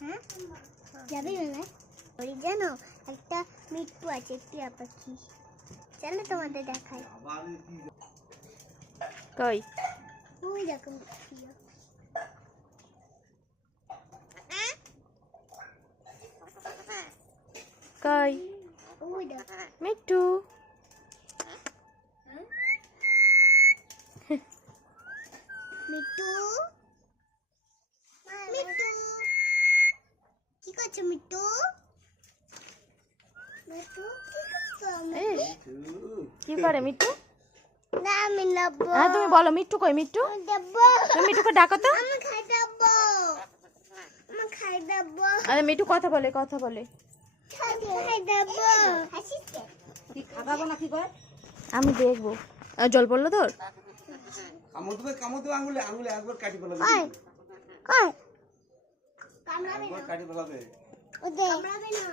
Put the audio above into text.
হ্যাঁ যাবি না? ওই জানো একটা মিট্টু আছে টিয়া পাখি, চলো তোমাদের দেখাই। কই ওই দেখো কই ওই দেখো মিট্টু মিট্টু মিট্টু কি করছো মিট্টু? মিট্টু কি করছো? এই কি করে মিট্টু? না আমি নেবো। হ্যাঁ তুমি বলো মিট্টু কই মিট্টু? দেবো তুমি মিট্টুকে ডাকো তো। আমি খাই দেবো, আমি খাই দেবো, আরে মিট্টু কথা বলে কথা বলে। খাই দেবো। কি খাবাবো না কি কয়? আমি দেখবো। জল পড়লো তোর? কামড় দেবে আঙুলে আঙুলে একবার কাটি ফেলাবে। ওই ওই একবার কাটি ফেলাবে। ওদের কামড়াবে না।